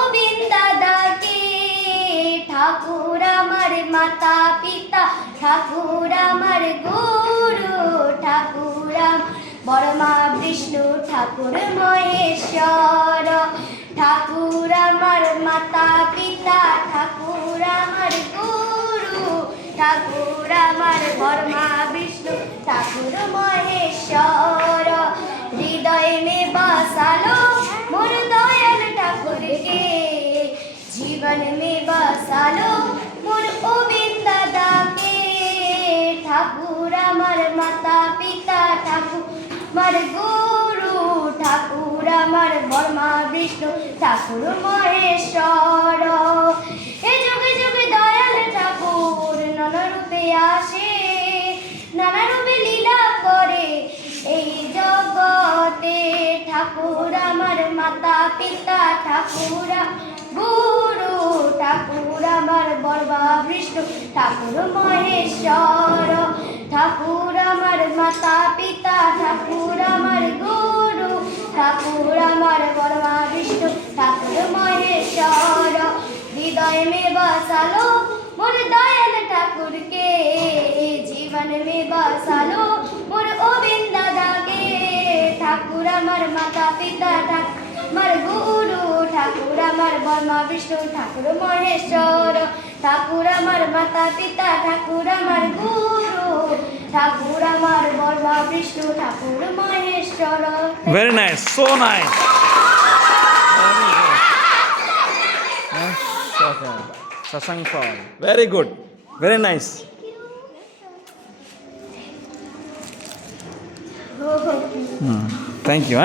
গোবিন্দ দাদাকে। ঠাকুর আমার মাতা পিতা, ঠাকুর আমার গুরু, ঠাকুর বর্মা বিষ্ণু, ঠাকুর মহেশ্বর। ঠাকুর আমার মাতা পিতা, ঠাকুর আমার গুরু, ঠাকুর আমার বর্মা বিষ্ণু, ঠাকুর মহেশ্বর। হৃদয় মে বসালো মোর দয়াল ঠাকুরকে, জীবন মে বসালো মোর গোবিন্দ দাদাকে। ঠাকুর আমার মাতা পিতা, ঠাকুর আমার গুরু, ঠাকুর আমার বর্মা বিষ্ণু, ঠাকুর মহেশ্বর। এ যুগে যুগে দয়াল ঠাকুর নানা রূপে আসে, নানা রূপে লীলা করে এই জগতে। ঠাকুর আমার মাতা পিতা, ঠাকুর গুরু, ঠাকুর আমার বর্মা বিষ্ণু, ঠাকুর মহেশ্বর। ঠাকুর আমার মাতা পিতা, ঠাকুর আমার গুরু, ঠাকুর আমার বর্মা বিষ্ণু, ঠাকুর মহেশ্বর। হৃদয় মে বসালো মোর দয়াল ঠাকুরকে, জীবন মে বসালো মোর গোবিন্দ দাদাকে। ঠাকুর আমার মাতা পিতা, ঠাকুর আমার গুরু, ঠাকুর আমার বর্মা বিষ্ণু, ঠাকুর মহেশ্বর। ঠাকুর আমার মাতা পিতা, ঠাকুর আমার গুরু, ঠাকুর আমার বর্মা বিষ্ণু, ঠাকুর Maheshwar. Very nice, so nice. Sasang Fall. Very good, very nice. Thank you.